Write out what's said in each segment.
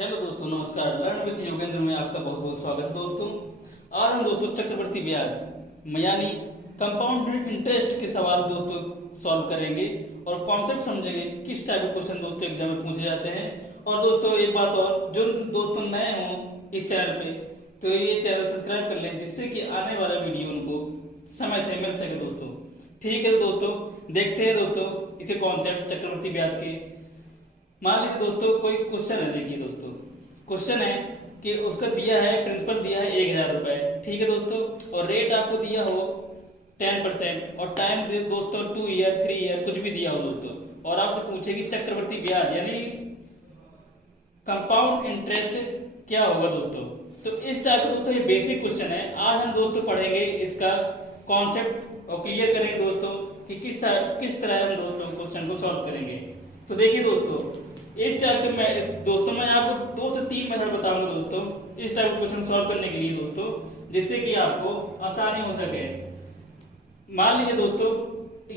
Hello दोस्तों, नमस्कार। Learn with Yogendra में आपका बहुत बहुत स्वागत है दोस्तों। आज हम दोस्तों चक्रवृद्धि ब्याज यानी कंपाउंड इंटरेस्ट के सवाल दोस्तों सॉल्व करेंगे और कॉन्सेप्ट समझेंगे किस टाइप के क्वेश्चन दोस्तों एग्जाम में पूछे जाते हैं। और दोस्तों एक बात और, जो दोस्तों नए हों इस चैनल पे तो ये चैनल सब्सक्राइब कर लें, जिससे कि आने वाला वीडियो उनको समय से मिल सके दोस्तों। ठीक है दोस्तों, देखते हैं दोस्तों इसके कॉन्सेप्ट चक्रवृद्धि ब्याज के। मान लीजिए दोस्तों कोई क्वेश्चन है। देखिए दोस्तों, क्वेश्चन है कि उसका दिया है, प्रिंसिपल दिया है 1000 रुपए। ठीक है दोस्तों, और रेट आपको दिया हो 10% और टाइम दोस्तों 2 ईयर 3 ईयर कुछ भी दिया हो दोस्तों, और आपसे पूछे कि चक्रवृद्धि ब्याज यानी कंपाउंड इंटरेस्ट क्या होगा दोस्तों। तो इस टाइप का दोस्तों ये बेसिक क्वेश्चन है। आज हम दोस्तों पढ़ेंगे इसका कॉन्सेप्ट और क्लियर करेंगे दोस्तों कि किस तरह हम दोस्तों क्वेश्चन को सॉल्व करेंगे। तो देखिए दोस्तों, इस टाइप के मैं आपको 2 से 3 मेथड बताऊंगा दोस्तों इस टाइप का क्वेश्चन सॉल्व करने के लिए दोस्तों, जिससे कि आपको आसानी हो सके। मान लीजिए दोस्तों,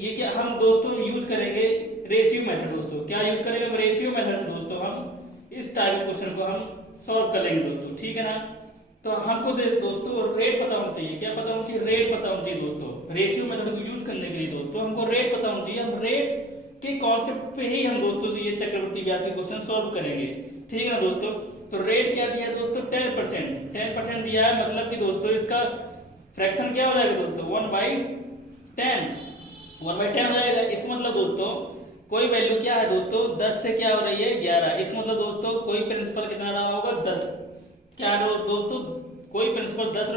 ये क्या हम दोस्तों यूज करेंगे रेशियो मेथड दोस्तों। क्या यूज करेंगे हम? रेशियो मेथड से दोस्तों हम इस टाइप के क्वेश्चन को हम सॉल्व कर लेंगे दोस्तों। ठीक है ना। तो हमको दोस्तों रेट पता होना चाहिए। क्या पता होना चाहिए? रेट पता होना चाहिए दोस्तों। रेशियो मेथड को यूज करने के लिए दोस्तों हमको रेट पता होना चाहिए। हम रेट के कॉन्सेप्ट पे ही हम दोस्तों ये चक्रवृद्धि ब्याज के क्वेश्चन सॉल्व करेंगे। ठीक है दोस्तों। तो रेट क्या दिया है दोस्तों? 10% दिया है, मतलब कि दोस्तों इसका फ्रैक्शन क्या हो जाएगा दोस्तों? 1/10 हो जाएगा। इस मतलब दोस्तों कोई वैल्यू क्या है दोस्तों? 10 से क्या हो रही है? 11। इस मतलब दोस्तों कोई प्रिंसिपल कितना रहा होगा? 10। क्या है दोस्तों? कोई प्रिंसिपल 10।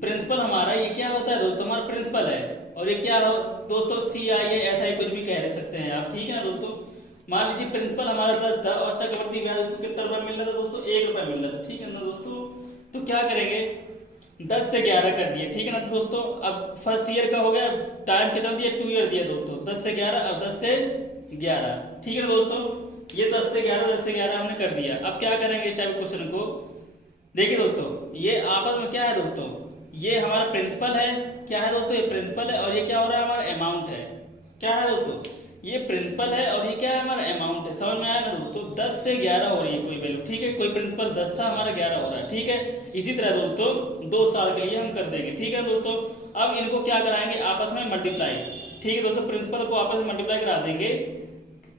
प्रिंसिपल हमारा ये क्या होता है दोस्तों? हमारा प्रिंसिपल है। और ये क्या हो दोस्तों? CI SI कुछ भी कह सकते हैं आप। ठीक है ना दोस्तों। मान लीजिए प्रिंसिपल हमारा 10 था और चक्रवृद्धि ब्याज उसको कितना रुपया मिल रहा था दोस्तों? 1 रुपया मिल रहा था। ठीक है ना दोस्तों। तो क्या करेंगे? 10 से 11 कर दिए। ठीक है ना दोस्तों। अब फर्स्ट ईयर का हो गया, टाइम कितना दिया? 2 ईयर दिया दोस्तों। 10 से 11, अब 10 से 11। ठीक है दोस्तों, ये 10 से 11 हमने कर दिया। अब क्या करेंगे इस टाइप क्वेश्चन को? देखिए दोस्तों, ये आपस में क्या है दोस्तों? ये हमारा प्रिंसिपल है। क्या है दोस्तों? ये प्रिंसिपल है। और ये क्या हो रहा है? हमारा अमाउंट है। क्या है दोस्तों? ये प्रिंसिपल है और ये क्या है? हमारा अमाउंट है। समझ में आया ना दोस्तों? 10 से 11 हो रही है कोई वैल्यू। ठीक है, कोई प्रिंसिपल 10 था, हमारा 11 हो रहा है। ठीक है, इसी तरह दोस्तों 2 साल के लिए हम कर देंगे। ठीक है दोस्तों। अब इनको क्या कराएंगे? आपस में मल्टीप्लाई। ठीक है दोस्तों, प्रिंसिपल को आपस में मल्टीप्लाई करा देंगे।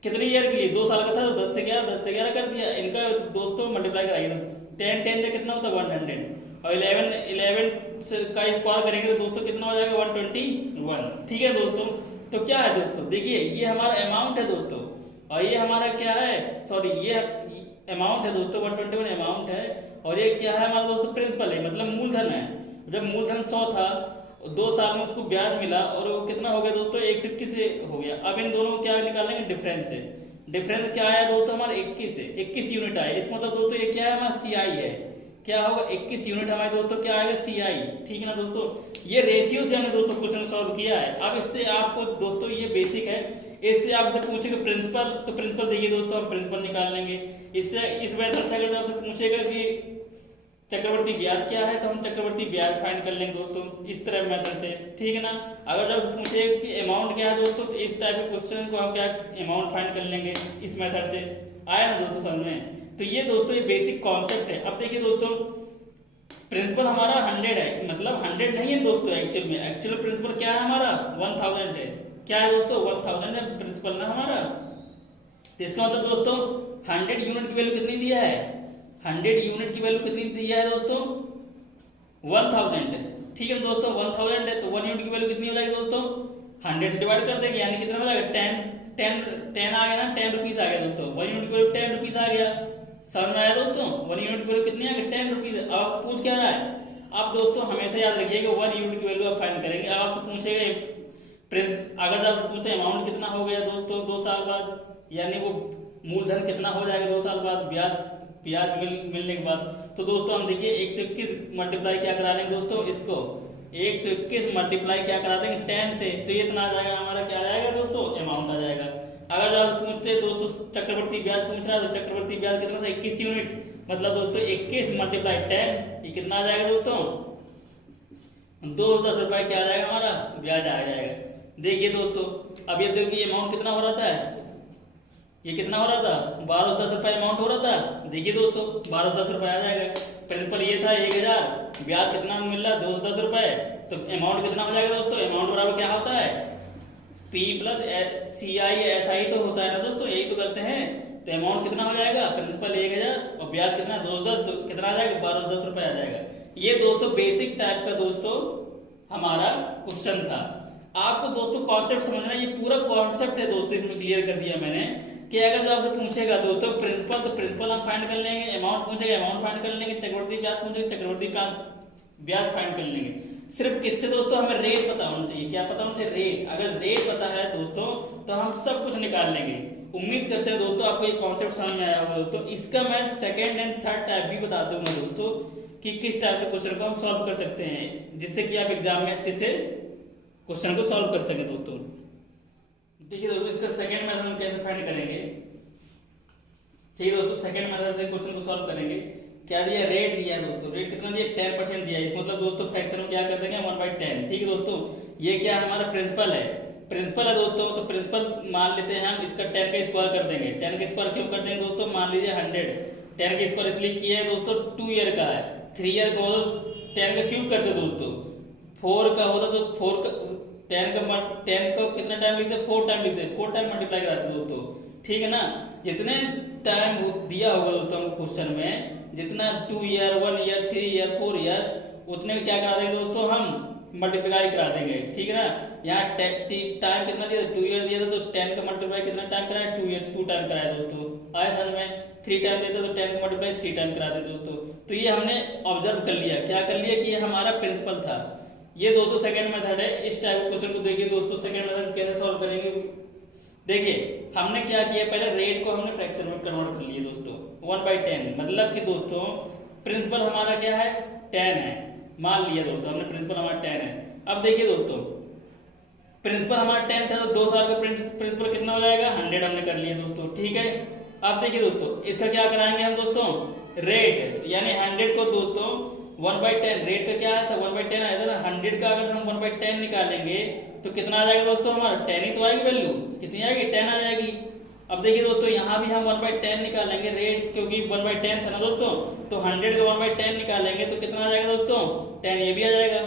कितने ईयर के लिए? 2 साल का था तो 10 से 11 कर दिया। इनका दोस्तों मल्टीप्लाई कराइए। 10 से कितना होता है? 100। और 11 का स्क्वायर करेंगे तो दोस्तों कितना हो जाएगा? 121। ठीक है दोस्तों। तो क्या है दोस्तों? देखिए, ये हमारा अमाउंट है दोस्तों, और ये हमारा क्या है? सॉरी, ये अमाउंट है दोस्तों। 121 अमाउंट है, और ये क्या है? हमारा दोस्तों प्रिंसिपल है, मतलब मूलधन है। जब मूलधन 100 था, 2 साल में उसको ब्याज मिला और वो कितना हो गया दोस्तों? 121 से हो गया। अब इन दोनों क्या निकालेंगे? डिफरेंस से। डिफरेंस क्या आया दोस्तों? हमारा 21 है। 21 यूनिट आया। इस मतलब दोस्तों ये क्या है? हमारा CI है। क्या होगा? 21 यूनिट हमारे दोस्तों क्या आएगा? CI। ठीक है ना दोस्तों। ये रेशियो से हमने दोस्तों क्वेश्चन सॉल्व किया है। अब इससे आपको दोस्तों ये बेसिक है, इससे आपसे पूछेगा प्रिंसिपल, तो प्रिंसिपल देखिए दोस्तों हम प्रिंसिपल निकाल लेंगे। इससे इस मेथड से अगर आपसे पूछेगा कि चक्रवृद्धि ब्याज क्या है, तो हम चक्रवृद्धि ब्याज फाइंड कर लेंगे दोस्तों इस तरह मेथड से। ठीक है ना। अगर आपसे पूछेगा कि अमाउंट क्या है दोस्तों, तो इस टाइप के क्वेश्चन को हम क्या अमाउंट फाइंड कर लेंगे इस मेथड से। आया ना दोस्तों समझ में? तो ये दोस्तों ये बेसिक कॉन्सेप्ट है। अब देखिए दोस्तों, प्रिंसिपल हमारा 100 है, मतलब 100 नहीं है दोस्तों। एक्चुअल प्रिंसिपल क्या है हमारा? 1000 है। क्या है दोस्तों? 1000 है प्रिंसिपल ना हमारा। तो इसका मतलब दोस्तों 100 यूनिट की वैल्यू कितनी दिया है? 100 यूनिट की वैल्यू कितनी दिया है दोस्तों? 1000 है। ठीक है दोस्तों, 1000 है तो 1 यूनिट की वैल्यू कितनी हो जाएगी दोस्तों? 100 से डिवाइड कर देंगे, यानी कितना हो जाएगा? 10 आ गया ना, 10 रुपीज आ गया दोस्तों। 1 यूनिट की वैल्यू 10 रुपीज आ गया। समझ में आया दोस्तों? 1 यूनिट की वैल्यू कितनी आ गई? 10 रुपीज। अब आप पूछ क्या रहा है? आप दोस्तों हमेशा याद रखिएगा 1 यूनिट की वैल्यू आप फाइंड करेंगे। अब आपसे पूछेगा अगर आपसे पूछते अमाउंट कितना हो गया दोस्तों 2 साल बाद, यानी वो मूलधन कितना हो जाएगा 2 साल बाद ब्याज मिलने के बाद, तो दोस्तों हम देखिए 121 मल्टीप्लाई क्या करा लेंगे दोस्तों? इसको 121 मल्टीप्लाई क्या करा देंगे? 10 से, तो ये इतना आ जाएगा हमारा। क्या आ जाएगा दोस्तों? अमाउंट आ जाएगा। अगर आप पूछते दोस्तों चक्रवृद्धि ब्याज पूछ रहा है, तो चक्रवृद्धि ब्याज कितना था? 21 यूनिट, मतलब दोस्तों 21 मल्टीप्लाई 10, ये कितना आ जाएगा दोस्तों? 210 रुपए क्या आ जाएगा? हमारा ब्याज आ जाएगा। देखिए दोस्तों, अब ये देखिए अमाउंट कितना हो रहा था? ये कितना हो रहा था, 1210 रुपये अमाउंट हो रहा था। देखिए दोस्तों 1210 रुपये आ जाएगा। प्रिंसिपल ये था 1000, ब्याज कितना मिल रहा है 210 रुपये, तो अमाउंट कितना हो जाएगा दोस्तों, अमाउंट बराबर क्या होता है P प्लस CI SI तो होता है ना दोस्तों, यही तो करते हैं। तो अमाउंट कितना हो जाएगा, प्रिंसिपल 1000 और ब्याज कितना 210, तो कितना आ जाएगा 1210 रुपये आ जाएगा। ये दोस्तों बेसिक टाइप का दोस्तों हमारा क्वेश्चन था। आपको दोस्तों कॉन्सेप्ट समझना है, ये पूरा कॉन्सेप्ट है दोस्तों, इसमें क्लियर कर दिया मैंने कि अगर जो आपसे पूछेगा दोस्तों प्रिंसिपल, तो प्रिंसिपल हम फाइंड कर लेंगे, अमाउंट पूछेगा अमाउंट फाइंड कर लेंगे, चक्रवर्ती ब्याज पूछेगा चक्रवर्ती ब्याज फाइंड कर लेंगे। सिर्फ किससे दोस्तों, हमें रेट पता होना चाहिए। क्या पता होना चाहिए, रेट। अगर रेट पता है दोस्तों तो हम सब कुछ निकाल लेंगे। उम्मीद करते हैं दोस्तों आपको ये कॉन्सेप्ट समझ में आया होगा दोस्तों। इसका मैं सेकंड एंड थर्ड टाइप भी बता दूंगा दोस्तों कि किस टाइप से क्वेश्चन को हम सॉल्व कर सकते हैं, जिससे कि आप एग्जाम में अच्छे से क्वेश्चन को सॉल्व कर सके दोस्तों। देखिए दोस्तों इसका सेकंड मेथड हम कैसे फाइंड करेंगे। ठीक है दोस्तों, सेकंड मेथड से क्वेश्चन को सॉल्व करेंगे। क्या दिया, रेट दिया है दोस्तों। रेट कितना दिया, 10% दिया है। इस मतलब दोस्तों फ्रैक्शन में क्या कर देंगे 1/10। ठीक है दोस्तों, ये क्या हमारा प्रिंसिपल है, प्रिंसिपल है दोस्तों। तो प्रिंसिपल मान लेते हैं हम, इसका 10 का स्क्वायर कर देंगे। 10 का स्क्वायर क्यों कर देंगे दोस्तों, मान लीजिए 100। 10 का स्क्वायर इसलिए किया है दोस्तों 2 ईयर का है, 3 ईयर का हो तो 10 का क्यूब करते दोस्तों। 4 का होता तो 4 का 10 को कितना टाइम लिखते, 4 टाइम लिखते, 4 टाइम मल्टीप्लाई कराते दोस्तों। ठीक है ना, जितने टाइम दिया होगा दोस्तों हमको क्वेश्चन में, जितना 2 ईयर 1 ईयर 3 ईयर 4 ईयर, उतने क्या करा देंगे दोस्तों हम मल्टीप्लाई करा देंगे। ठीक है ना, यहाँ टाइम कितना दिया, 2 ईयर दिया था तो 10 का मल्टीप्लाई कितना टाइम कराया, 2 ईयर 2 टाइम कराया दोस्तों। आए समझ में, 3 टाइम देता तो 10 का मल्टीप्लाई 3 टाइम करा दे दोस्तों। तो ये हमने ऑब्जर्व कर लिया, क्या कर लिया कि ये हमारा प्रिंसिपल था। ये दोस्तों सेकंड मेथड है। इस टाइप के क्वेश्चन को देखिए दोस्तों, सेकंड मेथड कैसे सॉल्व करेंगे। देखिए हमने क्या किया, पहले रेट को हमने फ्रैक्शन में कन्वर्ट कर लिया दोस्तों 1/10। मतलब कि दोस्तों प्रिंसिपल हमारा क्या है 10 है, मान लिया दोस्तों हमने प्रिंसिपल हमारा 10 है। अब देखिए दोस्तों प्रिंसिपल हमारा 10 था तो 2 साल का प्रिंसिपल कितना हो जाएगा 100 हमने कर लिया दोस्तों। ठीक है, अब देखिए दोस्तों इसका क्या कराएंगे हम दोस्तों, रेट यानी 100 को दोस्तों 1/10, रेट का क्या आया था 1/10 आया था ना। 100 का अगर हम 1/10 निकालेंगे तो कितना आ जाएगा दोस्तों, हमारा 10 ही तो आएगी वैल्यू, कितनी आएगी 10 आ जाएगी। अब देखिए दोस्तों यहाँ भी हम 1/10 निकालेंगे रेट, क्योंकि 1/10 था ना दोस्तों, तो 100 का 1/10 निकालेंगे तो कितना आ जाएगा दोस्तों 10, ये भी आ जाएगा।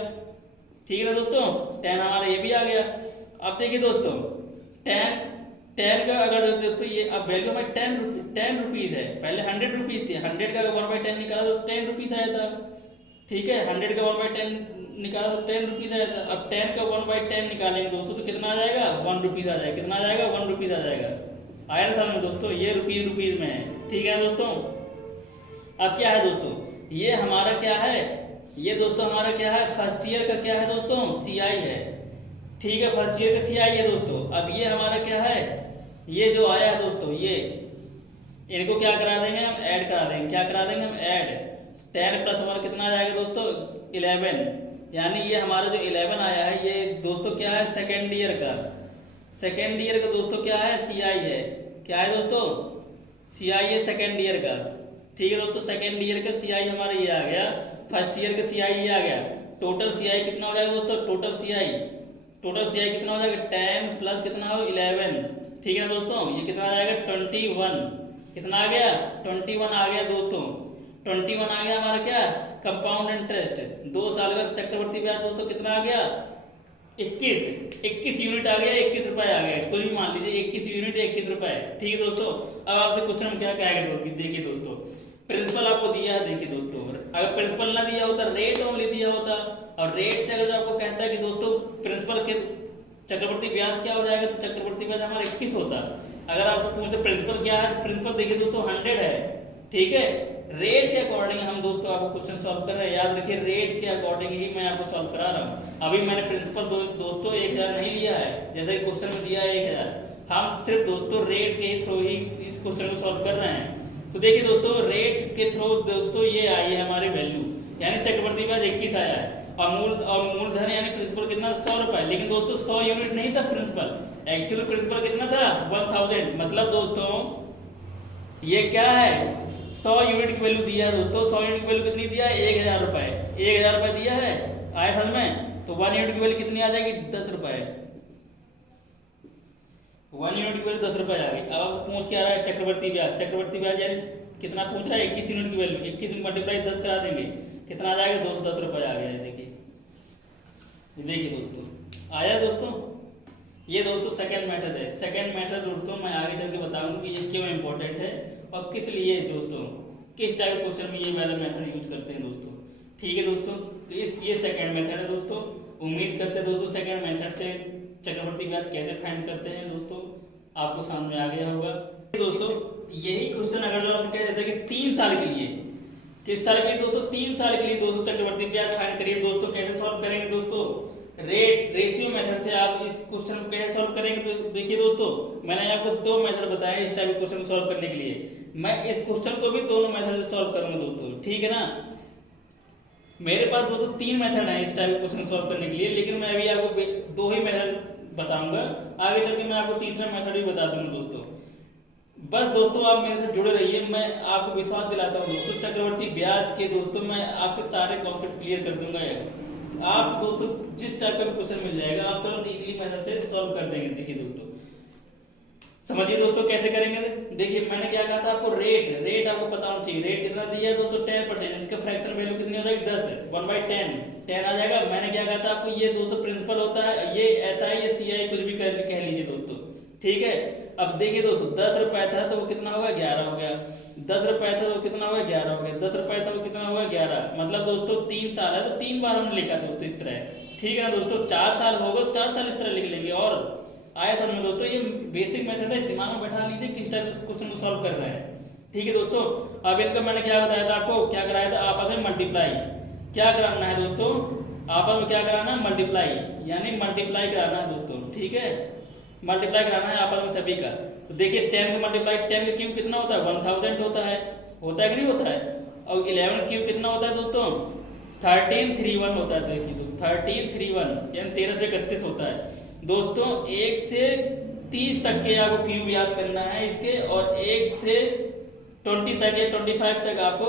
ठीक है ना दोस्तों, 10 हमारा ये भी आ गया। अब देखिए दोस्तों 10 का अगर दोस्तों ये अब वैल्यू हमारी 10 रुपीज है, पहले 100 रुपीज थी, 100 का 1/10 निकाला तो 10 रुपीज आया था। ठीक है, 100 का 1/10 निकाला तो 10 रुपीज आया था। अब 10 का 1/10 निकालेंगे दोस्तों तो कितना आ जाएगा 1 रुपीज आ जाएगा। कितना आ जाएगा 1 रुपीज आ जाएगा। आया साल में दोस्तों, ये रुपीज में है। ठीक है दोस्तों, अब क्या है दोस्तों, ये हमारा क्या है, ये दोस्तों हमारा क्या है फर्स्ट ईयर का क्या है दोस्तों CI है। ठीक है, फर्स्ट ईयर का CI है दोस्तों। अब ये हमारा क्या है, ये जो आया है दोस्तों, ये इनको क्या करा देंगे हम, ऐड करा देंगे। क्या करा देंगे हम, ऐड। 10 प्लस हमारा कितना आ जाएगा दोस्तों 11, यानी ये हमारा जो 11 आया है ये दोस्तों क्या है सेकेंड ईयर का। सेकेंड ईयर का दोस्तों क्या है CI है। क्या है दोस्तों CI है सेकेंड ईयर का। ठीक है दोस्तों, सेकेंड ईयर का CI हमारा ये आ गया, फर्स्ट ईयर का CI ये आ गया। टोटल CI कितना हो जाएगा दोस्तों, टोटल CI कितना हो जाएगा 10 प्लस कितना हो 11। ठीक है ना दोस्तों, ये कितना आ जाएगा 21। कितना आ गया 21 आ गया दोस्तों। 21 आ गया हमारा क्या कंपाउंड इंटरेस्ट, 2 साल का चक्रवर्ती ब्याज दोस्तों कितना आ गया 21 यूनिट आ गया, 21 रुपए आ गया, कुछ भी मान लीजिए 21 यूनिट 21 रुपए। ठीक है दोस्तों, अब आपसे क्वेश्चन क्या कहेगा, देखिए दोस्तों प्रिंसिपल आपको दिया है। देखिए दोस्तों अगर प्रिंसिपल ना दिया होता, रेट ओनली दिया होता, और रेट से अगर आपको कहता है कि दोस्तों प्रिंसिपल के चक्रवर्ती ब्याज क्या हो जाएगा, तो चक्रवर्ती ब्याज हमारा 21 होता। अगर आपसे पूछते प्रिंसिपल क्या है, प्रिंसिपल देखिए दोस्तों 100 है। ठीक है, रेट के अकॉर्डिंग हम दोस्तों आपको क्वेश्चन सॉल्व कर रहे हैं। याद रखिए रेट के अकॉर्डिंग ही मैं आपको सॉल्व करा रहा हूँ। अभी मैंने प्रिंसिपल दोस्तों 1000 नहीं लिया है, जैसे क्वेश्चन में दिया है 1000। हम सिर्फ दोस्तों रेट के थ्रू ही इस क्वेश्चन को सॉल्व कर रहे हैं। तो देखिए दोस्तों रेट के थ्रू दोस्तों ये आई है हमारी वैल्यू, यानी चक्रवर्ती ब्याज 21 आया है, और मूलधन यानी प्रिंसिपल कितना 100 रुपए। लेकिन दोस्तों 100 यूनिट नहीं था प्रिंसिपल, एक्चुअल प्रिंसिपल कितना था 1000। मतलब दोस्तों ये क्या है 100 यूनिट की वैल्यू दिया है दोस्तों। 100 यूनिट की वैल्यू कितनी दिया है 1000 रुपए। 1000 रुपए दिया है, आया समझ में। तो 1 यूनिट की वैल्यू कितनी आ जाएगी 10 रुपए। 1 यूनिट की वैल्यू 10 रुपए आ गई। अब आपको पूछ क्या रहा है चक्रवर्ती ब्याज। चक्रवर्ती ब्याज यानी कितना पूछ रहा है, 21 यूनिट की वैल्यू, 21 मल्टीप्लाई 10 करा देंगे, कितना आ जाएगा 210 रुपए आ गया है। देखिए दोस्तों आया दोस्तों। ये दोस्तों सेकंड मेथड है। सेकंड मेथड दोस्तों मैं आगे चल के बताऊंगा कि ये क्यों इंपॉर्टेंट है और किस लिए दोस्तों, किस टाइप क्वेश्चन में ये वाला मेथड यूज करते हैं दोस्तों। ठीक है दोस्तों, तो ये सेकंड मेथड है दोस्तों। उम्मीद करते हैं दोस्तों सेकंड मेथड से चक्रवर्ती ब्याज कैसे फाइंड करते हैं दोस्तों आपको समझ में आ गया होगा। दोस्तों यही क्वेश्चन अगर जो आपसे कह देते हैं कि 3 साल के लिए, किस साल के लिए दोस्तों, 3 साल के लिए दोस्तों चक्रवर्ती ब्याज फाइंड करिए दोस्तों। कैसे सॉल्व करेंगे दोस्तों, रेशियो मेथड से आप इस क्वेश्चन को कैसे सॉल्व करेंगे। तो देखिए दोस्तों मैंने आपको 2 मेथड बताए इस टाइप के क्वेश्चन को सॉल्व करने के लिए। मैं इस क्वेश्चन को भी दोनों मेथड से सॉल्व करूंगा दोस्तों, ठीक है ना। मेरे पास दोस्तों 3 मेथड है इस टाइप के क्वेश्चन सॉल्व करने के लिए, लेकिन मैं अभी आपको 2 ही मेथड बताऊंगा। आगे चल के मैं आपको तीसरा मेथड भी बता दूंगा दोस्तों। बस दोस्तों आप मेरे से जुड़े रहिए, मैं आपको विश्वास दिलाता हूँ दोस्तों चक्रवर्ती ब्याज के दोस्तों मैं आपके सारे कॉन्सेप्ट क्लियर कर दूंगा। आप दोस्तों जिस टाइप का क्वेश्चन मिल जाएगा आप तुरंत इजीली मेथड से सॉल्व कर देंगे। देखिए दोस्तों समझिए दोस्तों कैसे करेंगे। देखिए मैंने क्या कहा था आपको, रेट आपको पता होना चाहिए। रेट कितना दिया है दोस्तों 10%, इसका फ्रैक्शन वैल्यू कितनी हो जाएगी 10 है, 1/10 आ जाएगा। मैंने क्या कहा था आपको, ये दोस्तों प्रिंसिपल होता है, ये SI ये CI कुछ भी कह लीजिए दोस्तों, ठीक है। अब देखिए दोस्तों 10 रुपए था तो वो कितना होगा 11 हो गया, 10 रुपए था तो कितना होगा 11 हो गया, 10 रुपए था तो कितना होगा 11। मतलब दोस्तों 3 साल है तो 3 बार हमने लिखा दोस्तों इस तरह, ठीक है ना दोस्तों। 4 साल होगा 4 साल इस तरह लिख लेंगे। और आया समझ में दोस्तों, ये बेसिक मेथड है, दिमाग में बैठा लीजिए किस टाइप से क्वेश्चन को सॉल्व कर रहे हैं, ठीक है दोस्तों। अब इनका मैंने क्या बताया था आपको, क्या कराया था आपस में मल्टीप्लाई। क्या कराना है दोस्तों, आपस में क्या कराना है मल्टीप्लाई, यानी मल्टीप्लाई कराना है दोस्तों, ठीक है। मल्टीप्लाई कराना है आपस में सभी का। तो देखिए 10 का मल्टीप्लाई 10 का क्यूब कितना होता है 1000 होता है कि नहीं होता है। और 11 क्यूब कितना होता है दोस्तों 1331 होता है। देखिए तो 1331 यानी 13 से 31 होता है दोस्तों। 1 से 30 तक के आपको क्यूब याद करना है इसके, और 1 से 20 तक या 25 तक आपको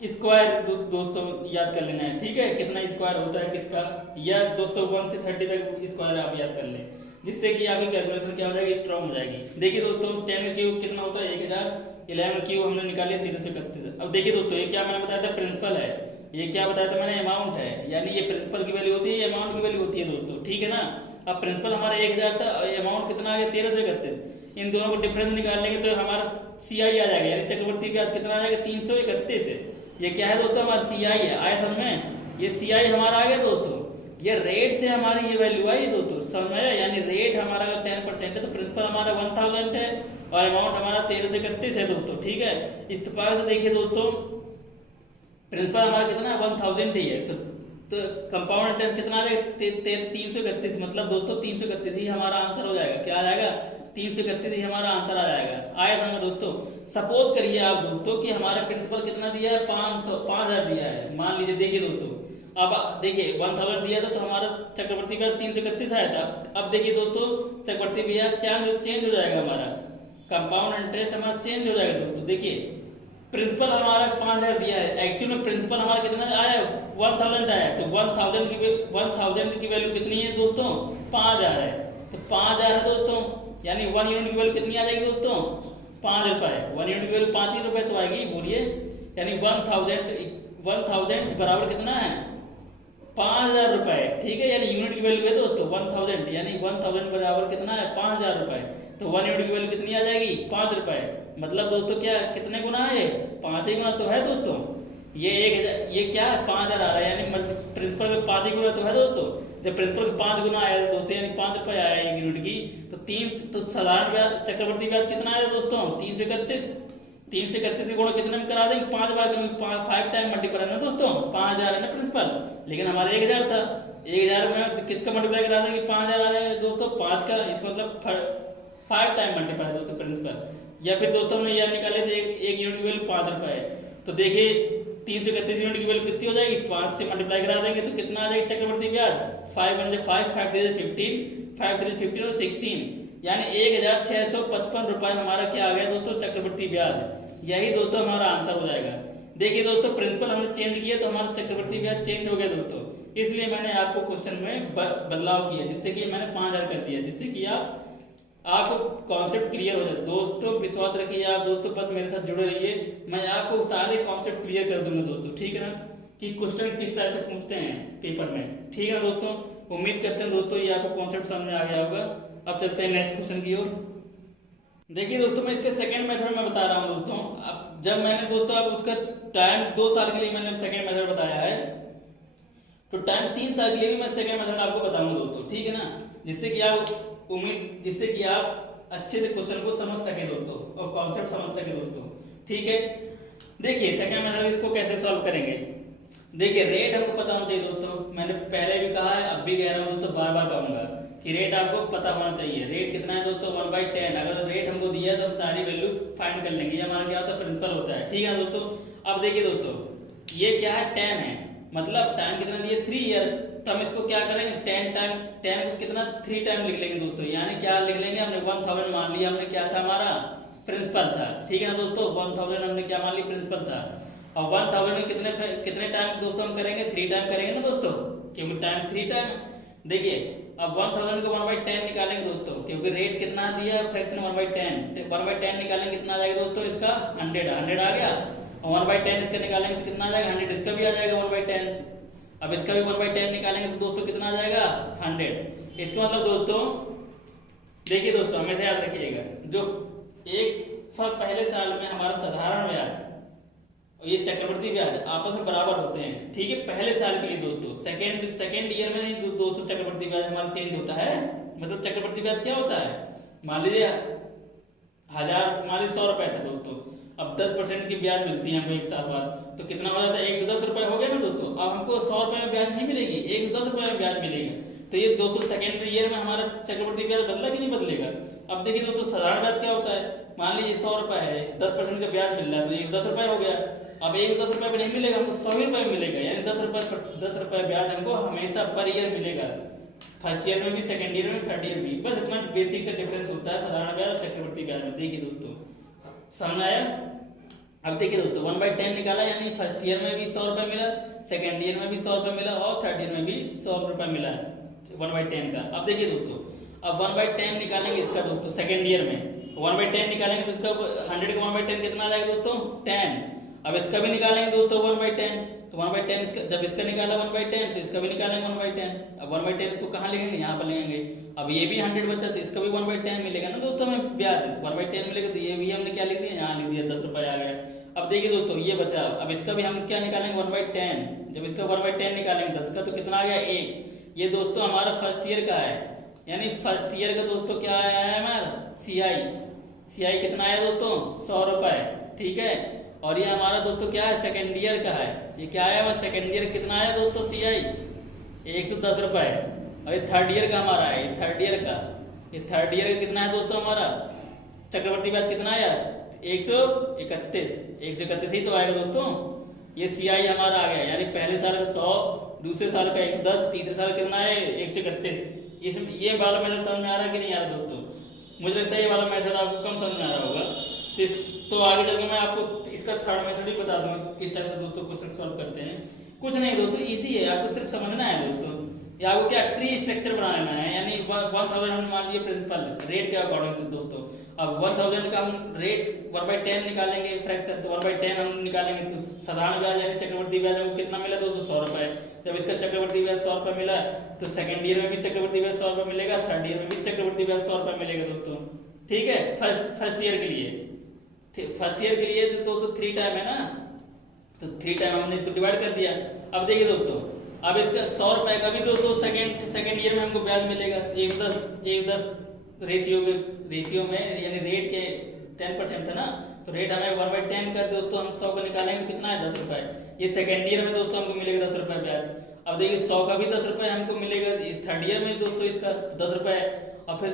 स्क्वायर दोस्तों याद कर लेना है, ठीक है। कितना स्क्वायर होता है किसका, या दोस्तों 1 से 30 तक स्क्वायर आप याद कर लें, जिससे कि आपकी कैलकुलेशन क्या हो जाएगी स्ट्रॉन्ग हो जाएगी। देखिए दोस्तों 10 का क्यूब कितना होता है 1000, 11 क्यूब हमने निकाले 13 से 31। अब देखिए दोस्तों ये क्या मैंने बताया था प्रिंसिपल है, ये क्या बताया था मैंने अमाउंट है, यानी ये प्रिंसिपल की वैल्यू होती है, ये अमाउंट की वैल्यू होती है दोस्तों, ठीक है ना। अब प्रिंसिपल हमारा 1000 था, अमाउंट कितना आ गया 13 से 31। इन दोनों को डिफरेंस निकाल लेंगे तो हमारा CI आ जाएगा, यानी चक्रवर्ती ब्याज कितना आ जाएगा 331 है। ये क्या है दोस्तों हमारा CI है, आया समझ में, ये CI हमारा आ गया दोस्तों। ये रेट से हमारी ये वैल्यू आई दोस्तों, समझ में, यानी रेट हमारा अगर 10% है तो प्रिंसिपल हमारा 1000 है और अमाउंट हमारा 13 से 31 है दोस्तों, ठीक है। इस प्रकार से देखिए दोस्तों प्रिंसिपल हमारा कितना है 1000 ही है, तो कंपाउंड इंटरेस्ट कितना आ जाएगा 331। मतलब दोस्तों 331 ही हमारा आंसर हो जाएगा। क्या आ जाएगा 331 ही हमारा आंसर आ जाएगा। आया समझ दोस्तों। सपोज करिए आप दोस्तों कि हमारा प्रिंसिपल कितना दिया है 5000 दिया है, मान लीजिए। देखिए दोस्तों अब देखिए 1000 दिया था तो हमारा चक्रवर्ती ब्याज 331 आया था। अब देखिए दोस्तों चक्रवर्ती ब्याज चेंज हो जाएगा, हमारा कंपाउंड इंटरेस्ट हमारा चेंज हो जाएगा दोस्तों। देखिए प्रिंसिपल हमारा 5000 दिया है, एक्चुअल में प्रिंसिपल हमारा कितना आया 1000 आया, तो 1000 की वैल्यू कितनी है दोस्तों 5000 है। तो 5000 है दोस्तों, यानी 1 यूनिट की वैल्यू कितनी आ जाएगी दोस्तों 5 रुपए। 1 यूनिट की वैल्यू 5 ही रुपए तो आएगी, बोलिए। यानी 1000 बराबर कितना है 5000 रुपए, ठीक है। यानी यूनिट की वैल्यू है दोस्तों 1000, यानी 1000 बराबर कितना है 5000 रुपए। तो 1 यूनिट की वैल्यू कितनी आ जाएगी 5 रुपए। मतलब दोस्तों क्या कितने गुना है 5 ही गुना तो है दोस्तों। ये 1000 ये क्या है 5000 आ रहा है, यानी प्रिंसिपल में 5 ही गुना तो है दोस्तों। जब प्रिंसिपल में 5 गुना आया दोस्तों, यानी 5 रुपए आया 1 यूनिट की, तो साधारण ब्याज चक्रवर्ती ब्याज कितना आया दोस्तों 331 गुणा कितने में करा देंगे 5 बार, 5 टाइम मल्टीप्लाई ना दोस्तों 5000 है ना प्रिंसिपल, लेकिन हमारा 1000 था। 1000 में किसका मल्टीप्लाई करा देंगे 5000 आ जाएगा दोस्तों 5 का, इसका मतलब 5 टाइम मल्टीप्लाई दोस्तों प्रिंसिपल। या फिर दोस्तों हमने यह निकाले थे एक यूनिट की वैल्यू 5 रुपए है, तो देखिए 331 यूनिट की वैल्यू कितनी हो जाएगी 5 से मल्टीप्लाई करा देंगे तो कितना आ जाएगा चक्रवर्ती ब्याज 5 1 5 5 3 15 5 3 15 और 16, यानी 1655 रुपए हमारा क्या आ गया दोस्तों चक्रवर्ती ब्याज। यही दोस्तों हमारा आंसर हो जाएगा। देखिए दोस्तों प्रिंसिपल हमने चेंज किया तो हमारा चक्रवर्ती ब्याज चेंज हो गया दोस्तों, इसलिए मैंने आपको क्वेश्चन में बदलाव किया, जिससे कि मैंने 5000 कर दिया, जिससे कि आप आपको कॉन्सेप्ट क्लियर हो जाए। दोस्तों विश्वास रखिए आप दोस्तों, बस मेरे साथ जुड़े रहिए, मैं आपको सारे कॉन्सेप्ट क्लियर कर दूंगा दोस्तों, ठीक है ना, कि क्वेश्चन किस टाइप से पूछते हैं पेपर में, ठीक है दोस्तों। उम्मीद करते हैं दोस्तों ये आपको कॉन्सेप्ट समझ में आ गया होगा। अब चलते हैं नेक्स्ट क्वेश्चन की ओर। देखिए दोस्तों, मैं इसके सेकंड मेथड में बता रहा हूँ दोस्तों। अब जब मैंने दोस्तों आप उसका टाइम 2 साल के लिए मैंने सेकंड मेथड बताया है, तो टाइम 3 साल के लिए भी मैं सेकंड मेथड आपको बताऊंगा दोस्तों, ठीक है ना, जिससे कि आप अच्छे से क्वेश्चन को समझ सके दोस्तों और कॉन्सेप्ट समझ सके दोस्तों, ठीक है। देखिए सेकंड मेथड इसको कैसे सॉल्व करेंगे। देखिए रेट हमको पता होना चाहिए दोस्तों, मैंने पहले भी कहा है अब भी कह रहा हूँ दोस्तों, बार बार कहूंगा कि रेट आपको पता होना चाहिए। रेट कितना है दोस्तों 1/10। अगर रेट हमको दिया है तो हम सारी वैल्यू फाइंड कर लेंगे, हमारा क्या होता है प्रिंसिपल होता है, ठीक है दोस्तों। अब देखिए दोस्तों ये क्या है 10 है, मतलब टाइम कितना दिया 3 ईयर, तो हम इसको क्या करेंगे 10 को कितना 3 टाइम लिख लेंगे दोस्तों, यानी क्या लिख लेंगे हमने 1000 मान लिया, हमने क्या था हमारा प्रिंसिपल था, ठीक है ना दोस्तों। 1000 हमने क्या मान लिया प्रिंसिपल था, और 1000 में कितने टाइम दोस्तों हम करेंगे 3 टाइम करेंगे ना दोस्तों, क्योंकि टाइम 3 टाइम। देखिए अब 1000 को 1/10 निकालेंगे दोस्तों, क्योंकि रेट कितना दिया फ्रैक्शन 1/10, 1/10 निकालेंगे कितना आ जाएगा दोस्तों, इसका 100 आ गया, और 1/10 इसका निकालेंगे तो कितना आ जाएगा 100, इसका भी आ जाएगा 1/10। अब इसका भी 1/10 निकालेंगे तो दोस्तों कितना आ जाएगा 100। इसका मतलब दोस्तों देखिए दोस्तों हमेशा याद रखिएगा, जो एक पहले साल में हमारा साधारण ब्याज और ये चक्रवृद्धि ब्याज आपस में बराबर होते हैं, ठीक है, पहले साल के लिए दोस्तों। सेकेंड ईयर में दोस्तों चक्रवृद्धि ब्याज हमारा चेंज होता है, मतलब चक्रवृद्धि ब्याज क्या होता है, मान लीजिए 100 रुपए था दोस्तों, अब 10% की ब्याज मिलती है हमको एक साल बाद, तो कितना हो जाता है 110 रुपए हो गया ना दोस्तों। अब हमको 100 रुपए में ब्याज नहीं मिलेगी, 110 रुपए में ब्याज मिलेगा। तो ये दोस्तों सेकेंड ईयर में हमारा चक्रवृद्धि ब्याज बदला कि नहीं बदलेगा। अब देखिए दोस्तों साधारण ब्याज क्या होता है, मान लीजिए 100 रुपए है, 10% का ब्याज मिल रहा है तो 110 रुपए हो गया। अब 110 रुपए में नहीं मिलेगा, हमको 100 रुपए मिलेगा, यानी 10 रुपए ब्याज हमको हमेशा पर ईयर मिलेगा, फर्स्ट ईयर में भी, सेकंड ईयर में, थर्ड ईयर में। बस इतना बेसिक से डिफरेंस होता है साधारण ब्याज और चक्रवृद्धि ब्याज में। देखिए दोस्तों समझ आया। अब देखिए दोस्तों 1/10 निकाला, यानी फर्स्ट ईयर में भी 100 रुपए मिला, सेकंड ईयर में भी 100 रुपए मिला, और थर्ड ईयर में भी 100 रुपए मिला 1/10 का। अब देखिए दोस्तों अब 1/10 निकालेंगे इसका दोस्तों सेकंड ईयर में, 1/10 निकालेंगे तो इसका 100 का 1/10 कितना आ जाएगा दोस्तों 10। अब इसका भी निकालेंगे दोस्तों 1/10, तो 1/10 इसका, जब इसका निकाला 1/10 तो इसका भी निकालेंगे 1/10। अब 1/10 इसको कहाँ लिखेंगे, यहाँ पर लिखेंगे। अब ये भी 100 बचा तो इसका भी 1/10 मिलेगा ना दोस्तों हमें ब्याज, 1/10 मिलेगा, तो ये भी हमने क्या लिख दिया, यहाँ लिख दिया 10 रुपए आ गया। अब देखिए दोस्तों ये बचा, अब इसका भी हम क्या निकालेंगे 1/10, जब इसका 1/10 निकालेंगे 10 का तो कितना आ गया 1। ये दोस्तों हमारा फर्स्ट ईयर का है, यानी फर्स्ट ईयर का दोस्तों क्या आया है हमारा सीआई कितना आया दोस्तों 100 रुपए, ठीक है। और ये हमारा दोस्तों क्या है सेकेंड ईयर का है, ये क्या आया हुआ सेकेंड ईयर कितना आया दोस्तों सीआई 110 रुपए। और ये थर्ड ईयर का हमारा है, थर्ड ईयर का कितना है दोस्तों हमारा चक्रवर्ती ब्याज कितना आया 131 ही तो आएगा दोस्तों। ये सीआई हमारा आ गया, यानी पहले साल का 100, दूसरे साल का 110, तीसरे साल कितना है 131। ये वाला मेथड समझ में आ रहा है कि नहीं आ रहा दोस्तों, मुझे लगता है ये वाला मेथड आपको कम समझ में आ रहा होगा। तो आगे चल के मैं आपको इसका थर्ड मेथड भी बता दूंगा किस टाइप से दोस्तों क्वेश्चन सॉल्व करते हैं। कुछ नहीं दोस्तों इजी है, आपको सिर्फ समझना है दोस्तों। ये आपको क्या ट्री स्ट्रक्चर बनाना है, यानी 1000 हमने मान लिया प्रिंसिपल रेट के अकॉर्डिंग से दोस्तों। अब 1000 का हम रेट 1/10 निकालेंगे फ्रैक्शन, तो 1/10 हम निकालेंगे तो साधारण ब्याज यानी चक्रवर्ती ब्याज हमको कितना मिला दोस्तों 100 रुपए। जब इसका चक्रवर्ती ब्याज 100 रुपए मिला तो सेकंड ईयर में भी चक्रवर्ती ब्याज 100 रुपए मिलेगा, थर्ड ईयर में भी चक्रवर्ती ब्याज 100 रुपए मिलेगा दोस्तों, ठीक है। फर्स्ट ईयर के लिए तो 3 टाइम है ना, तो 3 टाइम हमने इसको डिवाइड कर दिया। अब देखिए दोस्तों अब इसका 100 रुपए का भी दोस्तों सेकंड ईयर में हमको ब्याज मिलेगा 110 रेशियो में, यानी रेट के 10% था ना, तो रेट हमें 1/10 का दोस्तों हम 100 को निकालेंगे तो कितना है 10 रुपए। ये सेकंड ईयर में दोस्तों हमको मिलेगा 10 रुपए ब्याज। अब देखिए 100 का भी 10 रुपए हमको मिलेगा इस थर्ड ईयर में दोस्तों, इसका 10 रुपए। और फिर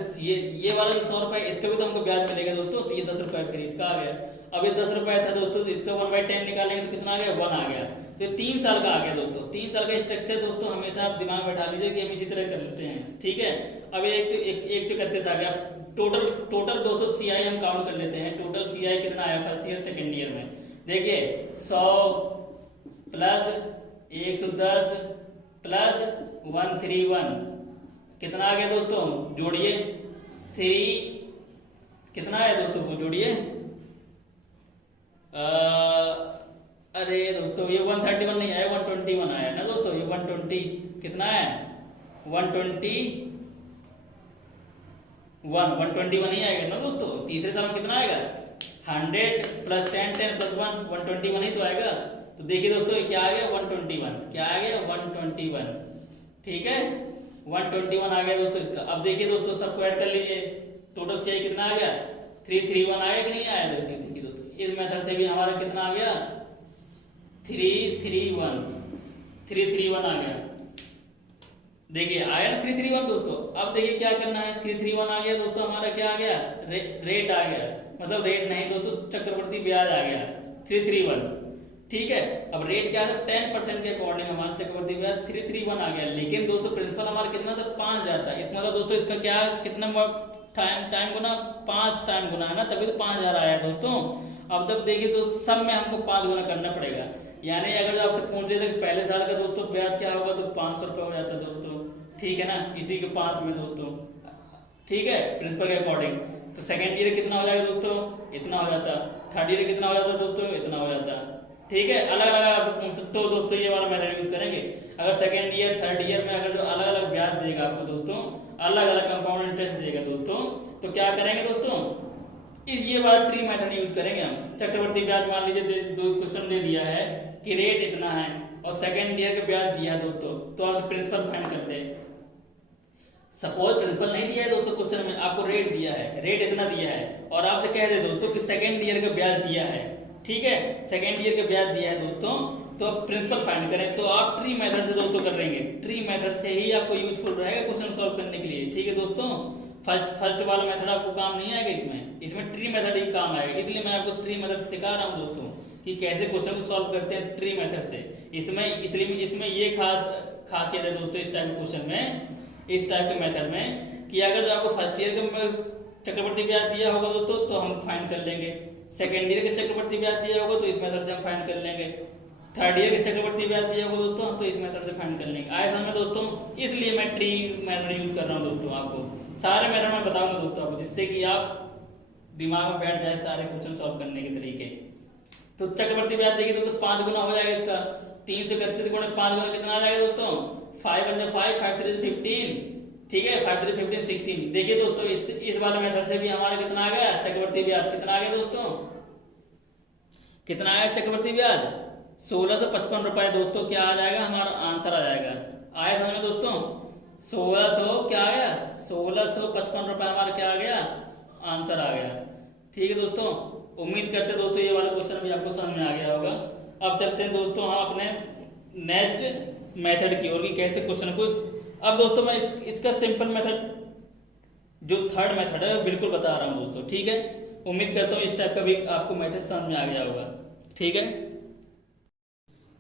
ये वाला जो 100 रुपए इसका भी तो हमको ब्याज मिलेगा दोस्तों, तो ये 10 रुपए फिर इसका आ गया। अब ये 10 रुपए था दोस्तों, इसका 1/10 निकालेंगे तो कितना आ गया 1 आ गया। तो 3 साल का आ गया दोस्तों। 3 साल का स्ट्रक्चर दोस्तों हमेशा आप दिमाग में बैठा लीजिए कि हम इसी तरह कर लेते हैं, ठीक है। अब 131 आ गया। टोटल दोस्तों सीआई हम काउंट कर लेते हैं, टोटल सीआई कितना आया फर्स्ट ईयर सेकेंड ईयर में। देखिए 100 प्लस 110 प्लस 131 कितना आ गया दोस्तों, जोड़िए 3 कितना है दोस्तों वो जोड़िए। अरे दोस्तों ये 131 नहीं आया, 121 आया ना दोस्तों। ये 120 कितना है, 121 ही आएगा ना दोस्तों। तीसरे साल में कितना आएगा, 100 प्लस 10, 10 प्लस 1, 121 ही तो आएगा। तो देखिए दोस्तों ये क्या आ गया, 121। क्या आ गया, 121। ठीक है, 121 आ गया दोस्तों इसका। अब देखिए दोस्तों सबको ऐड कर लीजिए, टोटल सीआई कितना आ गया, 331 आया कि नहीं आया दोस्तों। देखिए दोस्तों इस मेथड से भी हमारा कितना आ गया, 331 आ गया। देखिए आया ना 331 दोस्तों। अब देखिए क्या करना है, 331 आ गया दोस्तों, हमारा क्या आ गया, रेट आ गया, मतलब रेट नहीं दोस्तों, चक्रवर्ती ब्याज आ गया 331। ठीक है, अब रेट क्या है, 10% के अकॉर्डिंग हमारा चक्रवर्ती ब्याज 331 आ गया। लेकिन दोस्तों प्रिंसिपल हमारा कितना था, 5000 था। इस मतलब दोस्तों इसका क्या, कितना टाइम गुना, 5 टाइम गुना है ना, तभी तो 5000 आया दोस्तों। अब जब देखिए तो सब में हमको 5 गुना करना पड़ेगा। यानी अगर आपसे पूछ लेते पहले साल का दोस्तों ब्याज क्या होगा, तो 500 रुपये हो जाता दोस्तों। ठीक है ना, इसी के 5 में दोस्तों। ठीक है, प्रिंसिपल के अकॉर्डिंग। तो सेकंड ईयर कितना हो जाएगा दोस्तों, इतना हो जाता। थर्ड ईयर कितना हो जाता दोस्तों, इतना हो जाता। ठीक है, अलग अलग आपसे पूछते तो दोस्तों ये वाला मेथड यूज करेंगे। अगर सेकंड ईयर थर्ड ईयर में अगर जो अलग अलग ब्याज देगा आपको दोस्तों, अलग अलग कंपाउंड इंटरेस्ट देगा दोस्तों, तो क्या करेंगे दोस्तों, इस ये वाला ट्री मेथड यूज करेंगे हम। चक्रवर्ती ब्याज मान लीजिए दो क्वेश्चन दे दिया है कि रेट इतना है और सेकंड ईयर का ब्याज दिया है दोस्तों, तो आप प्रिंसिपल फाइंड करते हैं। सपोज प्रिंसिपल नहीं दिया है दोस्तों क्वेश्चन में, आपको रेट दिया है, रेट इतना दिया है, और आपसे कह दे दोस्तों कि सेकंड ईयर का ब्याज दिया है। ठीक है, सेकंड ईयर का ब्याज दिया है दोस्तों, तो आप प्रिंसिपल फाइंड करें। तो आप ट्री मेथड से दोस्तों कर लेंगे। ट्री मेथड से ही आपको यूजफुल रहेगा क्वेश्चन सॉल्व करने के लिए। ठीक है दोस्तों, फर्स्ट वाला मेथड आपको काम नहीं आएगा, इसमें ट्री मेथड ही काम आएगा। इसलिए मैं आपको ट्री मेथड सिखा रहा हूँ दोस्तों कि कैसे क्वेश्चन को सॉल्व करते हैं ट्री मेथड से। इसमें ये खासियत है दोस्तों इस टाइप के क्वेश्चन में, इस टाइप के मेथड में, कि अगर जो आपको फर्स्ट ईयर का चक्रवर्ती ब्याज दिया होगा दोस्तों तो हम फाइंड कर लेंगे। सेकेंड ईयर का चक्रवर्ती ब्याज दिया होगा तो इस मेथड से हम फाइंड कर लेंगे। थर्ड ईयर का चक्रवर्ती ब्याज दिया होगा दोस्तों तो इस मेथड से फाइंड कर लेंगे। आए समझ दोस्तों, इसलिए मैं ट्री मेथड यूज कर रहा हूँ दोस्तों। आपको सारे मेथड मैं बताऊंगा दोस्तों आपको, जिससे कि आप दिमाग में बैठ जाए सारे क्वेश्चन सॉल्व करने के तरीके। तो चक्रवर्ती ब्याज देखिए दोस्तों 5 गुना हो जाएगा इसका। 331 गुणे 5 गुना कितना आ जाएगा दोस्तों, 5 × 5, 5 3 15। ठीक है, 5 3 15 16। देखिए दोस्तों इस वाले मेथड से भी हमारा कितना आ गया चक्रवर्ती ब्याज, कितना आ गया दोस्तों, कितना आया चक्रवर्ती ब्याज, 1655 रुपए दोस्तों। क्या आ जाएगा, हमारा आंसर आ जाएगा। आया समझ में दोस्तों, 1600 क्या आया, 1655 रुपए हमारा क्या आ गया, आंसर आ गया। ठीक है दोस्तों, उम्मीद करते दोस्तों ये वाला क्वेश्चन भी आपको समझ में आ गया होगा। अब चलते हैं दोस्तों हम अपने नेक्स्ट मेथड की ओर, कि कैसे क्वेश्चन को। अब दोस्तों मैं इसका सिंपल मेथड जो थर्ड मेथड है बिल्कुल बता रहा हूँ दोस्तों। ठीक है, उम्मीद करता हूँ इस टाइप का भी आपको मेथड समझ में आ गया होगा। ठीक है,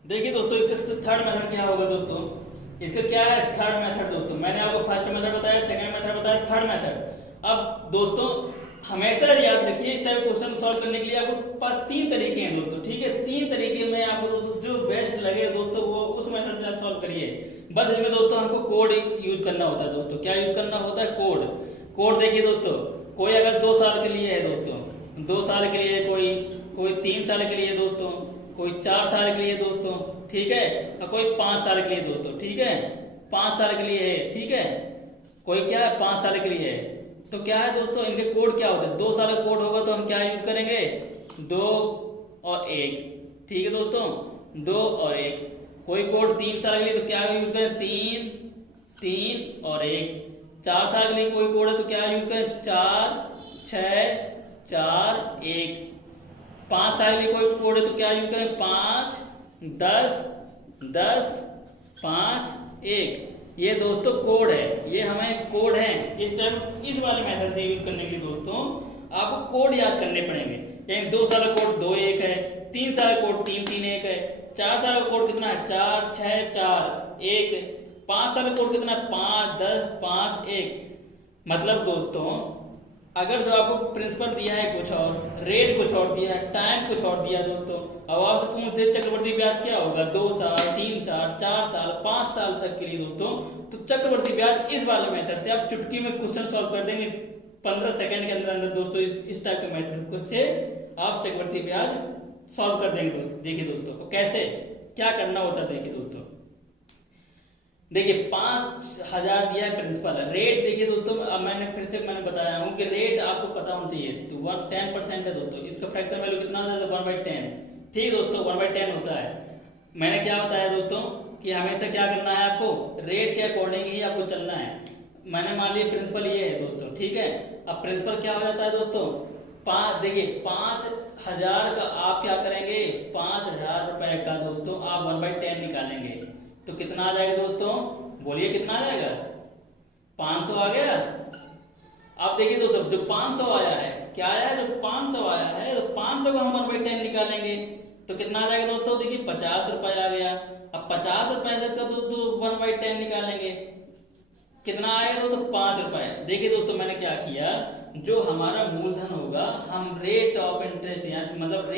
देखिए दोस्तों इसका थर्ड मेथड क्या होगा दोस्तों, इसका क्या है थर्ड मेथड दोस्तों। मैंने आपको फर्स्ट मेथड बताया, सेकंड मेथड बताया, थर्ड मेथड। अब दोस्तों हमेशा याद रखिए इस टाइप क्वेश्चन सॉल्व करने के लिए आपको पास 3 तरीके हैं दोस्तों। ठीक है, 3 तरीके में आपको दोस्तों जो बेस्ट लगे दोस्तों वो उस मेथड से आप सॉल्व करिए। बस इसमें दोस्तों हमको कोड यूज करना होता है दोस्तों। क्या यूज करना होता है, कोड। देखिए दोस्तों, कोई अगर 2 साल के लिए है दोस्तों, 2 साल के लिए, कोई 3 साल के लिए दोस्तों, कोई 4 साल के लिए दोस्तों। ठीक है, और कोई 5 साल के लिए दोस्तों। ठीक है, 5 साल के लिए है। ठीक है, कोई क्या है 5 साल के लिए है। तो क्या है दोस्तों, इनके कोड क्या होते हैं, 2 साल का कोड होगा तो हम क्या यूज करेंगे, 2 और 1। ठीक है दोस्तों, 2 और 1। कोई कोड 3 साल के लिए तो क्या यूज करें, 3 और 1। 4 साल के लिए कोई कोड है तो क्या यूज करें, 4 6 4 1। 5 साल के लिए कोई कोड है तो क्या यूज करें, 5 10 10 5 1। ये दोस्तों कोड है, ये हमें कोड है। इस टाइम इस वाले मेथड से यूज करने के लिए दोस्तों आपको कोड याद करने पड़ेंगे। यानी 2 साल का कोड 2 1 है, 3 साल का कोड 3 3 1 है, 4 साल का कोड कितना है, 4 6 4 1। 5 साल का कोड कितना है, 5 10 5 1। मतलब दोस्तों अगर जो आपको प्रिंसिपल दिया है कुछ और, रेट कुछ और दिया है, टाइम कुछ और दिया है दोस्तों, अब आपसे पूछते चक्रवर्ती ब्याज क्या होगा, 2 साल 3 साल 4 साल 5 साल तक के लिए दोस्तों, तो चक्रवर्ती ब्याज इस वाले मेथड से आप चुटकी में क्वेश्चन सॉल्व कर देंगे। 15 सेकंड के अंदर अंदर दोस्तों इस टाइप के मेथड को से आप चक्रवृद्धि ब्याज सॉल्व कर देंगे। देखिए दोस्तों, तो कैसे क्या करना होता है, देखिए दोस्तों, देखिए 5,000 दिया है प्रिंसिपल। रेट देखिए दोस्तों, अब मैंने बताया हूँ कि रेट आपको पता होना चाहिए। तो 10% है दोस्तों, इसका फ्रैक्शन वैल्यू कितना होता है, 1/10। ठीक है दोस्तों, 1/10 होता है। मैंने क्या बताया दोस्तों कि हमेशा क्या करना है, आपको रेट के अकॉर्डिंग ही आपको चलना है। मैंने मान लिया प्रिंसिपल ये है दोस्तों, ठीक है। अब प्रिंसिपल क्या हो जाता है दोस्तों, देखिए 5,000 का आप क्या करेंगे, 5,000 रुपए का दोस्तों आप 1/10 निकालेंगे तो कितना आ जाएगा दोस्तों, बोलिए कितना आ जाएगा, 500 आ गया। अब देखिए दोस्तों, जो 500 आया है, क्या आया है, जो 500 आया है, तो 500 का हम 1/10 निकालेंगे तो कितना आ जाएगा दोस्तों, देखिए 50 रुपए आ गया। अब 50 रुपए का तो 1/10 निकालेंगे, कितना आएगा दोस्तों, 5 रुपए। देखिए दोस्तों, मैंने क्या किया, जो हमारा मूलधन होगा हम रेट ऑफ इंटरेस्ट, यानी मतलब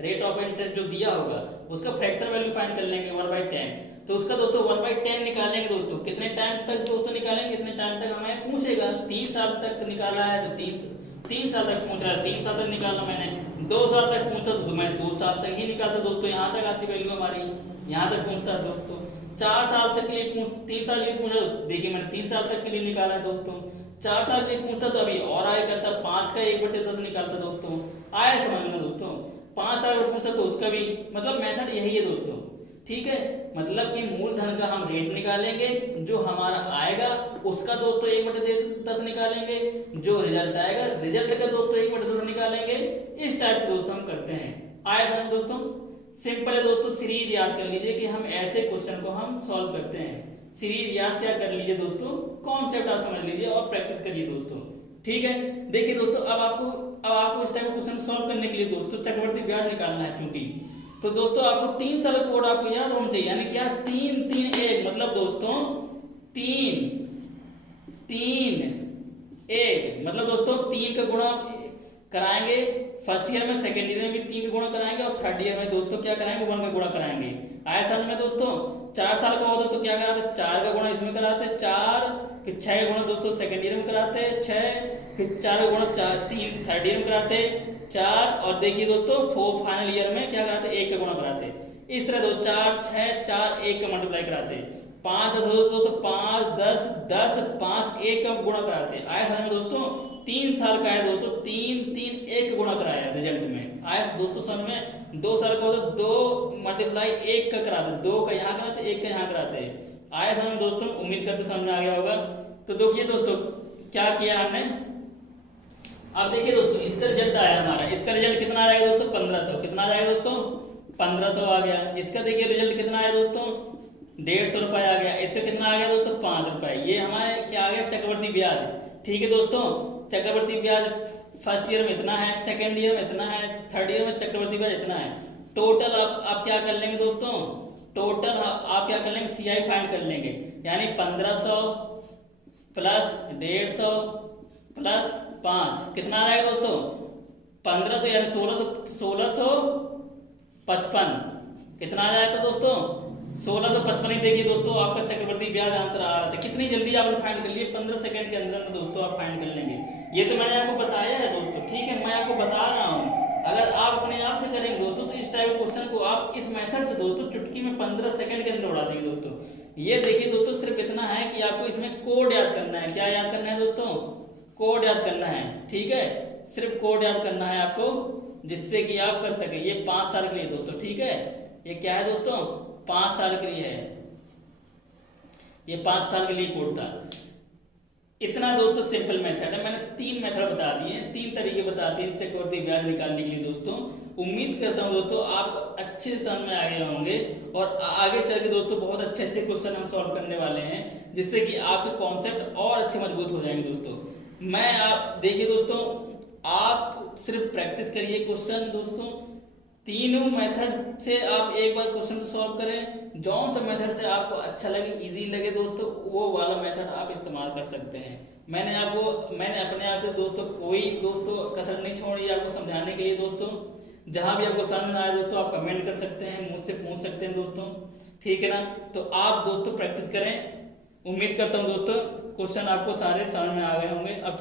रेट ऑफ इंटरेस्ट जो दिया होगा उसका फ्रैक्शन वैल्यू फाइंड कर लेंगे 1/10। तो उसका दोस्तों 1/10 निकालेंगे दोस्तों, कितने टाइम तक दोस्तों निकालेंगे, कितने टाइम तक हमें पूछेगा, 3 साल तक निकालना है तो 3 साल तक पूछ रहा है, 3 साल तक निकालना। मैंने 2 साल तक पूछा तो मैं 2 साल तक ही निकालता दोस्तों, यहाँ तक आती वैल्यू हमारी, यहाँ तक पूछता दोस्तों। 4 साल तक के लिए 3 साल के लिए पूछा तो देखिए मैंने 3 साल तक के लिए निकाला है दोस्तों। 4 साल के लिए पूछता तो अभी और आगे करता, 5 का 1/10 निकालता दोस्तों, आया समझना दोस्तों। 5 साल का पूछता तो उसका भी मतलब मेथड यही है दोस्तों, ठीक है। मतलब कि मूलधन का हम रेट निकालेंगे, जो हमारा आएगा उसका दोस्तों 1/10 निकालेंगे, जो रिजल्ट आएगा रिजल्ट का दोस्तों 1/10 निकालेंगे। इस टाइप से दोस्तों हम करते हैं। आया समझ दोस्तों, सिंपल है दोस्तों। सीरीज याद कर लीजिए कि हम ऐसे क्वेश्चन को हम सॉल्व करते हैं। सीरीज याद क्या कर लीजिए दोस्तों, कॉन्सेप्ट आप समझ लीजिए और प्रैक्टिस करिए दोस्तों, ठीक है। देखिए दोस्तों, अब आपको इस टाइप क्वेश्चन सॉल्व करने के लिए दोस्तों चक्रवृद्धि ब्याज निकालना है क्योंकि, तो दोस्तों आपको 3 साल कोड आपको याद होना चाहिए, यानी क्या 3 3 1 मतलब दोस्तों 3 3 1 मतलब दोस्तों 3 का गुणा कराएंगे फर्स्ट ईयर में, सेकंड ईयर में भी 3 का गुणा कराएंगे और थर्ड ईयर में दोस्तों क्या कराएंगे 1 का गुणा कराएंगे। आया साल में दोस्तों 4 साल का होता तो क्या कराते, 4 का गुणा इसमें कराते 4, फिर 6 का गुणा दोस्तों सेकंड ईयर में कराते 6, फिर 4 का गुणा 3 थर्ड ईयर में कराते 4, और देखिए दोस्तों 4 फाइनल ईयर में क्या कराते 1 का गुणा कराते। इस तरह 2 4 6 4 1 का मल्टीप्लाई कराते, 5 10 दोस्तों 5 10 10 5 1 का गुणा कराते। आया समझ में दोस्तों, 3 साल का है दोस्तों 3 3 1 का गुणा कराया रिजल्ट में। आया दोस्तों समझ में, 2 साल का होता 2 मल्टीप्लाई 1 का कराते, 2 का यहाँ कराते 1 का यहाँ कराते। आया समझ में दोस्तों, उम्मीद करते समझ में आ गया होगा। तो देखिए दोस्तों क्या किया हमने, अब देखिए दोस्तों इसका रिजल्ट आया हमारा, इसका रिजल्ट कितना आ जाएगा दोस्तों 1500, कितना आ जाएगा दोस्तों 1500 आ गया। इसका देखिए रिजल्ट कितना आया दोस्तों 150 रुपए आ गया। इसका कितना आ गया दोस्तों 5 रुपए। ये हमारे क्या आ गया चक्रवृद्धि ब्याज, ठीक है दोस्तों। चक्रवृद्धि ब्याज फर्स्ट ईयर में इतना है, सेकंड ईयर में इतना है, थर्ड ईयर में चक्रवृद्धि ब्याज इतना है। टोटल आप क्या कर लेंगे दोस्तों, टोटल आप क्या कर लेंगे सीआई फाइंड कर लेंगे, यानी 1500 प्लस 150 प्लस 5 कितना आ जाएगा दोस्तों 1500 यानी 1655 कितना आ जाएगा दोस्तों 1655 ही। देखिए दोस्तों आपका चक्रवृद्धि ब्याज आंसर आ रहा था, कितनी जल्दी आपने फाइंड कर लिए, 15 सेकंड के अंदर दोस्तों आप फाइंड कर लेंगे। ये तो मैंने आपको बताया है दोस्तों, ठीक है, मैं आपको बता रहा हूँ। अगर आप अपने आप से करेंगे दोस्तों तो इस टाइप क्वेश्चन को आप इस मेथड से दोस्तों चुटकी में 15 सेकंड के अंदर उड़ा देंगे दोस्तों। ये देखिए दोस्तों सिर्फ इतना है कि आपको इसमें कोड याद करना है। क्या याद करना है दोस्तों, कोड याद करना है, ठीक है, सिर्फ कोड याद करना है आपको, जिससे कि आप कर सके। ये 5 साल के लिए दोस्तों, ठीक है, ये क्या है दोस्तों 5 साल के लिए है, ये 5 साल के लिए कोड था। इतना दोस्तों सिंपल मेथड है, मैंने 3 मेथड बता दिए, 3 तरीके बता दिए चक्रवृद्धि ब्याज निकालने के लिए दोस्तों। उम्मीद करता हूँ दोस्तों आप अच्छे समझ में आ गए होंगे और आगे चल के दोस्तों बहुत अच्छे अच्छे क्वेश्चन हम सॉल्व करने वाले हैं, जिससे कि आपके कॉन्सेप्ट और अच्छे मजबूत हो जाएंगे दोस्तों। मैं आप देखिए दोस्तों, आप सिर्फ प्रैक्टिस करिए क्वेश्चन दोस्तों, तीनों मेथड से आप एक बार क्वेश्चन सॉल्व करें। जौन सा मेथड से आपको अच्छा लगे, इजी लगे दोस्तों, वो वाला मेथड आप इस्तेमाल कर सकते हैं। मैंने अपने आप से दोस्तों कोई दोस्तों कसर नहीं छोड़ी आपको समझाने के लिए दोस्तों। जहां भी आपको समझ में आए दोस्तों आप कमेंट कर सकते हैं, मुझसे पूछ सकते हैं दोस्तों, ठीक है ना। तो आप दोस्तों प्रैक्टिस करें। उम्मीद करता हूँ दोस्तों क्वेश्चन आपको सारे समझ में आ गए होंगे। अब